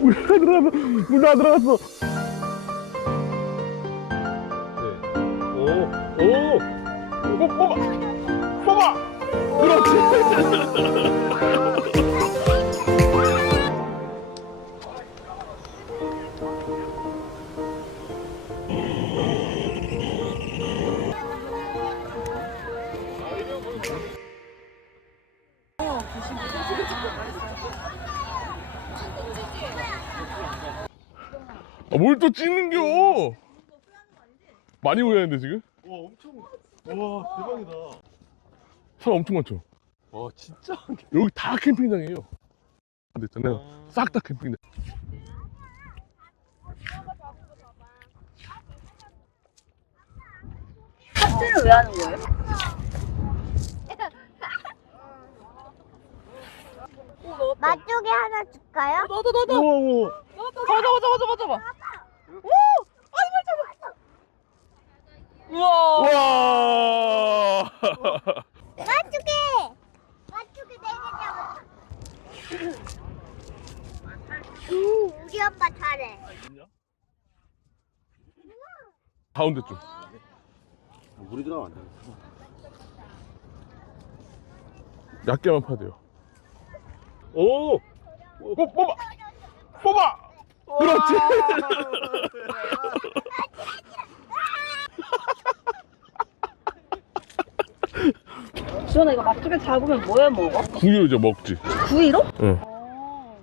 물 다 들어갔어. 물 다 들어갔어. 네. 오, 오, 오, 뽑아, 뽑아. 그렇지. 아, 뭘 또 찍는겨? 많이 오야는데 지금? 와 엄청 와 대박이다. 사람 엄청 많죠? 와 진짜. 여기 다 캠핑장이에요. 됐잖아요. 싹다 캠핑장. 탑재를 왜 하는 거예요? 맛조개 하나 줄까요? 너도 너도 우와 우와. 잡아 잡아 잡아 잡아 잡아 오! 아이고 잡아 우와 와. 맛조개! 맛조개 네개 잡았다. 음, 우리 아빠 잘해. 가운데 좀. 물이 들어가면 안 돼. 얇게만 파돼요. 오. 뽑, 뽑아. 뽑아. 그렇지. 주원아 이거 맛조개 잡으면 뭐해 먹어? 구이로 이제 먹지. 구이로? 응.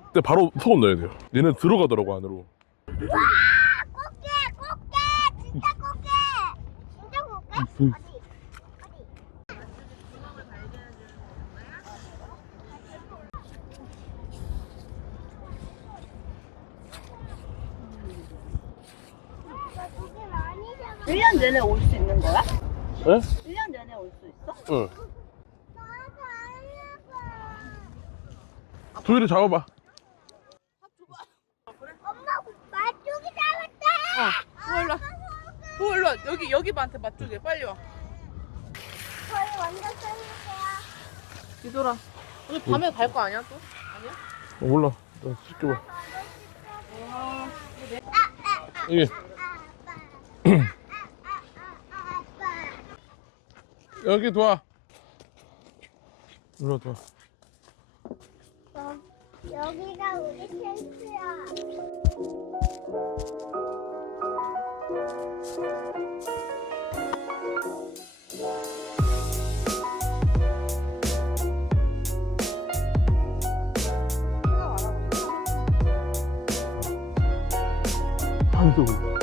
근데 바로 소금 넣어야 돼요. 얘는 들어가더라고 안으로. 꽃게! 꽃게! 진짜 꽃게! 진짜 꽃게? 음. 잡아. 1년 내내 올 수 있는 거야? 예? 1년 내내 올 수 있어? 응. 나 달려봐. 조이를 잡아봐. 엄마 맛조개 잡았다. 여기 여기 반테 맞쪽에 빨리 와. 저희 완전 썰릴게요. 뒤돌아. 오늘 밤에 갈 거 아니야 또? 아니야? 어, 몰라. 나 시켜봐. 이게 여기 도와. 일로 와, 도와. 여기가 우리 텐트야. 한소.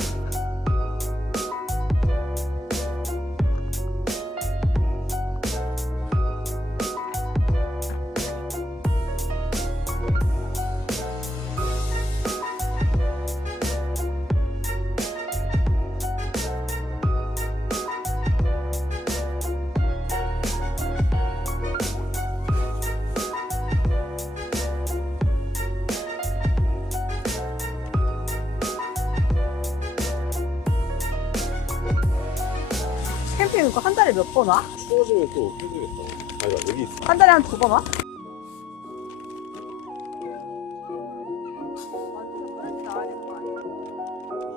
캠핑 이거 한 달에 몇 번 와? 추워지면 또 힘들겠다. 아니다 여기 있어. 한 달에 한 두 번 와?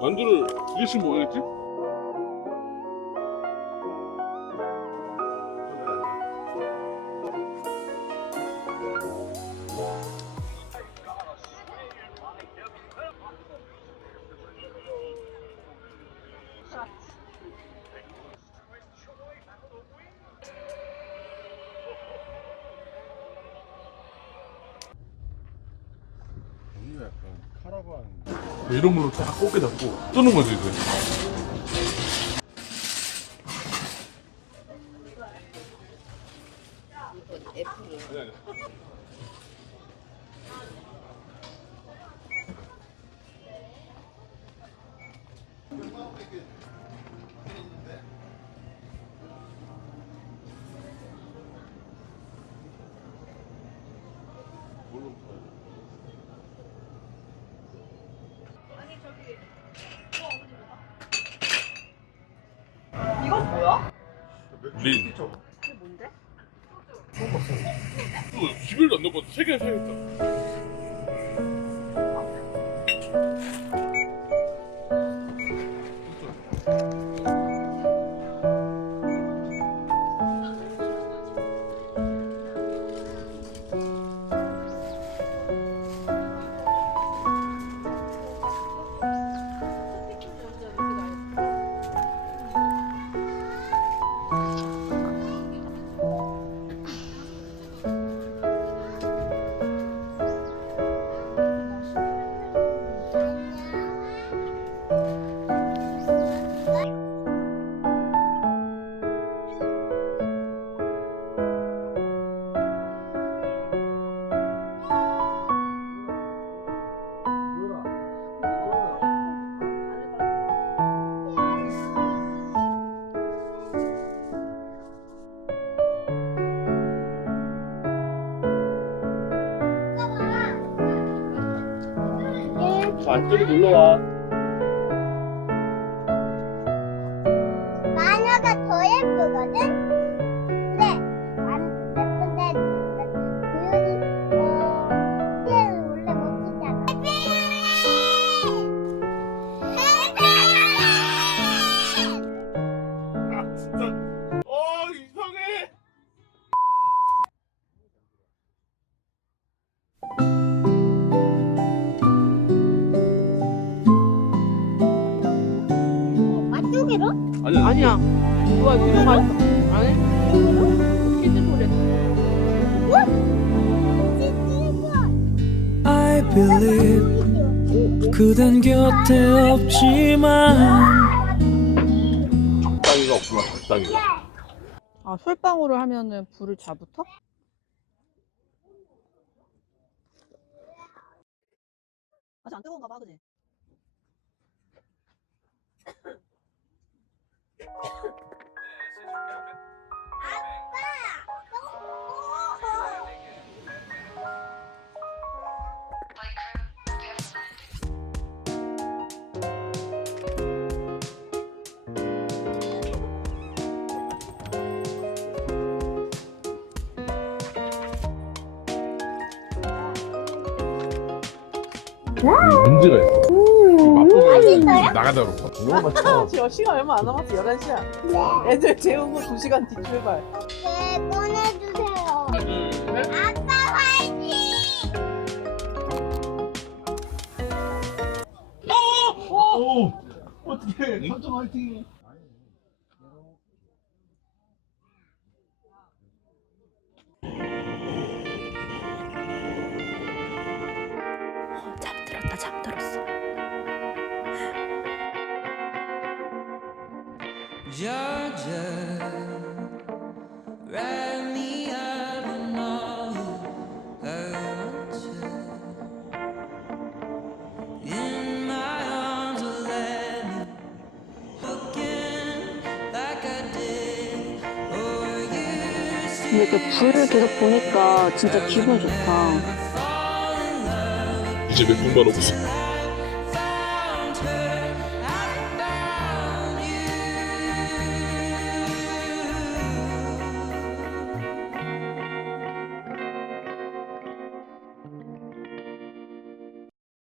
만두를 두 개씩 먹어야겠지? 여기가 약간 카라반. 이런 걸로 딱 꽃게 잡고 뜨는 거지 이제. 린. 뭔데? 또 기별도 안 넣고 세 개나 사야겠다. 안쪽에 놀러 맛조개로? 아니 아니야. 누가 이거 맛있어? 아니? I believe 그댄 곁에 없지만 적당히가 없구나 적당히가. 아, 솔방울을 하면은 불을 잘 붙어? 아직 안 뜨거운가 봐, 그지? 문제가 있어. 맛보고 맛있어요? 그럴까? 너무 맛있어. 지금 시간 얼마 안 남았어, 11시야. 애들 재우고 2시간 뒤 출발. 네 꺼내주세요 아빠 화이팅! 오 어떻게 삼촌 화이팅. 잠들었다 잠들었어. 근데 이렇게 불을 계속 보니까 진짜 기분 좋다. 이제 몇 분만 없어.